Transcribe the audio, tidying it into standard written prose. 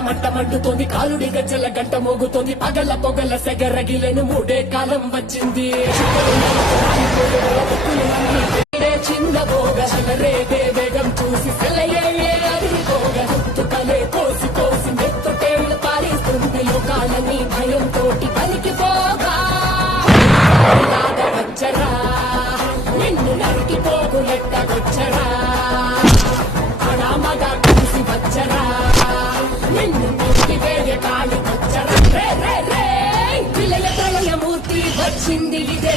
మంట మండుతోంది కాలుడి గజ్జల గంట మోగుతోంది పగల పొగల సెగరగిలను మూడే కాలం వచ్చింది చిన్నబోగ రేగే వేగం చూసి సెలయే అదిరిపోగా తుకలే కోసి కోసి మెత్తుటేళ్లు పారిస్తుంది లోకాలని భయంతోటి పలికిపోగా వచ్చరా నిన్ను నరికిపోకు ఎట్టగొచ్చరా అనామగా కలిసి వచ్చరా నిన్ను ముక్తి వేగే కాళి వచ్చరా రే రే రే విలయ ప్రళయమూర్తి వచ్చింది ఇదే